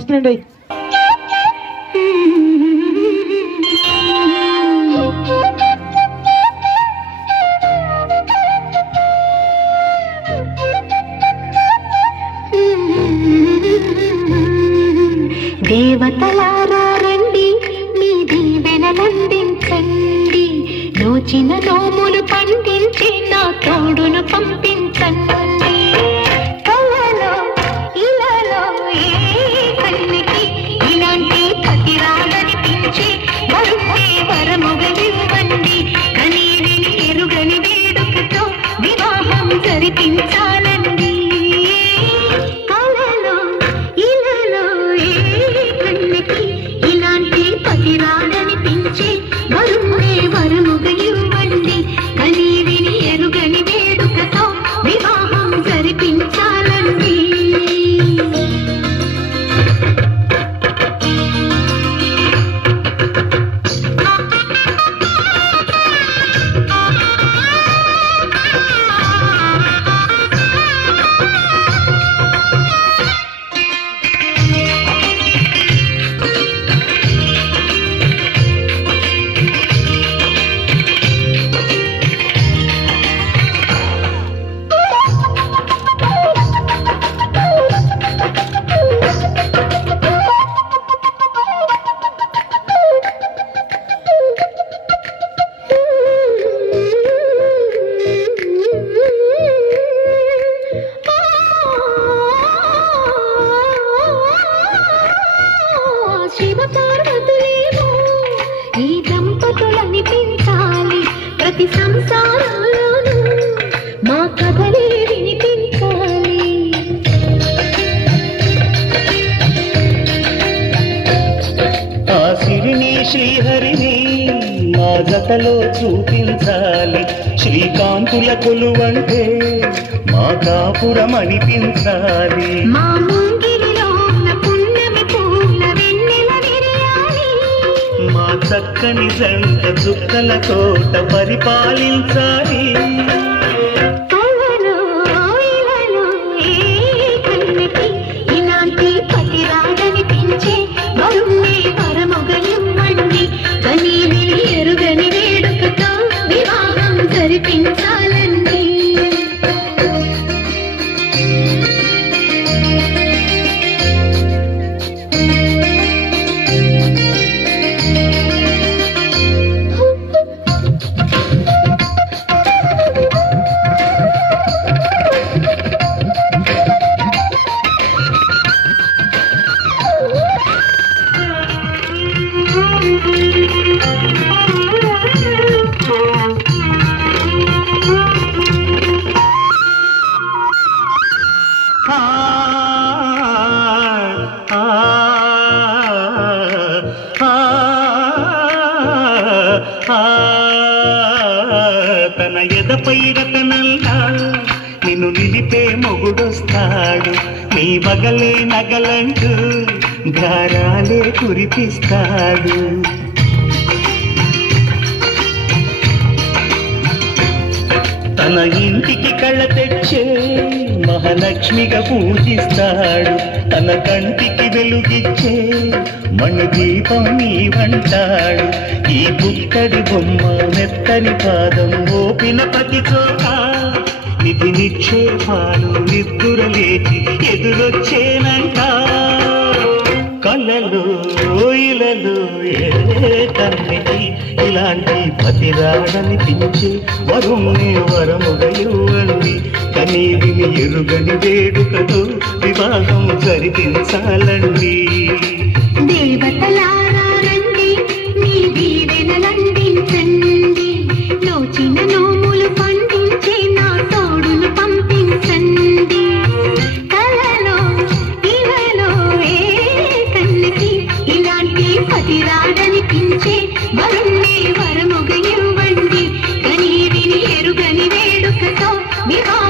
First నుండి దేవతలారా రండి, మీ దీవెనలందించండి. నోచిన నోములు పండించి నా తోడును పంపించండి. కలలో ఇలలో ఏ కన్నికి ఇలాంటి పతి రాగనిపించి వరుణే వరముగా ఇవ్వండి. కనీవిని ఎరుగని వేడుకతో వివాహం జరిపించాలండి. ఇలాంటి పతి రాగనిపించే వరుణే వరముగా ఇవ్వండి. కనీవిని ఎరుగని వేడుకతో వివాహం జరిపించాలండి. శివపార్వతులేమో ఈ దంపతులనిపించాలి. ప్రతి సంసారంలోనూ మా కథలే వినిపించాలి. ఆ సిరిని శ్రీహరిని మా జతలో చూపించాలి. శ్రీకాంతుల కొలువంటే మా కాపురం అనిపించాలి. మా ముంగిరిలో పున్నమి పూల వెన్నెల విరియాలి. మా చక్కని జంట చుక్కల తోట పరిపాలించాలి. కలలో ఇలలో ఏ కన్నికి ఇలాంటి పతి రాగనిపించే వరుణే వరముగా ఇవ్వండి. కనీవిని ఎరుగని వేడుకతో వివాహం జరిపించాలండి. తన ఎదపై రతనల్లా నిన్ను నిలిపే మొగుడొస్తాడు. నీ బగలే నగలంటూ గారాలే కురిపిస్తాడు. తన ఇంటికి కళ్ళ తెచ్చే మహాలక్ష్మిగా పూజిస్తాడు. తన కంటికి వెలుగిచ్చే మన దీపం నీవంటాడు. ఈ పుట్టడి బొమ్మ మెత్తని పాదం ఓపిన పతి చోట నిధి నిక్షేపాలు నిద్దుర లేచి ఎదురొచ్చేనంట. కలలో ఇలలో ఏ కన్నికి ఇలాంటి పతి రాగనిపించి వరుణ్ణి వరముగా ఇవ్వండి. కనీవిని ఎరుగని వేడుకతో వివాహం జరిపించాలండి. దేవతలారా రండి, మీ దీవెనలందించండి. నోచిన నోములు పండించే నా తోడును పంపించండి. కలలో ఇలలో ఏ కన్నికి ఇలాంటి పతి రాగనిపించే వరుణ్ణి వరముగా ఇవ్వండి. కనీవిని ఎరుగని వేడుకతో వివాహం